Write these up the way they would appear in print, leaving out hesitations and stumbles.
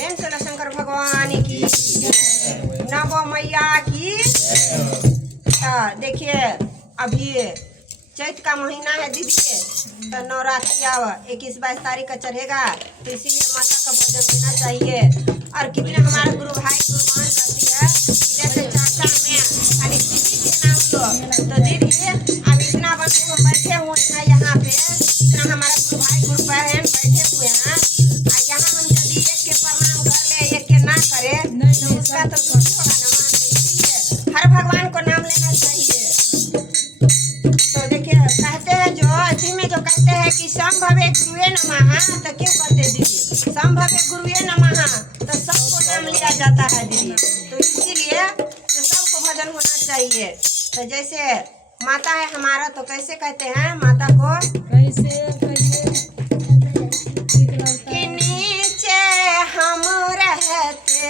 प्रेम से शंकर भगवान की, नवो मैया की। देखिए अभी चैत का महीना है दीदी, तो नवरात्रि आव 21-22 तारीख का चढ़ेगा, तो इसीलिए माता का भोजन देना चाहिए। और कितने हमारे गुरु भाई गुरुमान करती है, जैसे चाचा में खाली दीदी के नाम लो, तो दीदी अब इतना बन हम बैठे हुए हैं यहाँ पे, इतना हमारा गुरु भाई गुरु बहन बैठे हुए हैं, और यहाँ हम यदि एक के प्रणाम कर ले एक के ना करे तो उसका तो कुछ होगा ना मान। इसीलिए हर भगवान को नाम लेना चाहिए। तो देखिए कहते हैं जो इसी में जो कहते हैं कि संभवे गुरुवे नमः, तो क्यों कहते दीदी संभवे गुरुवे नमः, तो सबको नाम लिया जाता है दीदी। तो इसीलिए तो सबको भजन होना चाहिए। तो जैसे माता है हमारा, तो कैसे कहते हैं माता को, कि नीचे हम रहते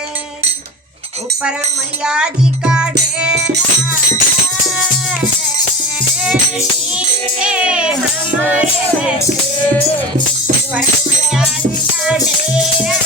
ऊपर मैया जी का डेरा, नीचे हम रहते ऊपर मैया जी का डेरा,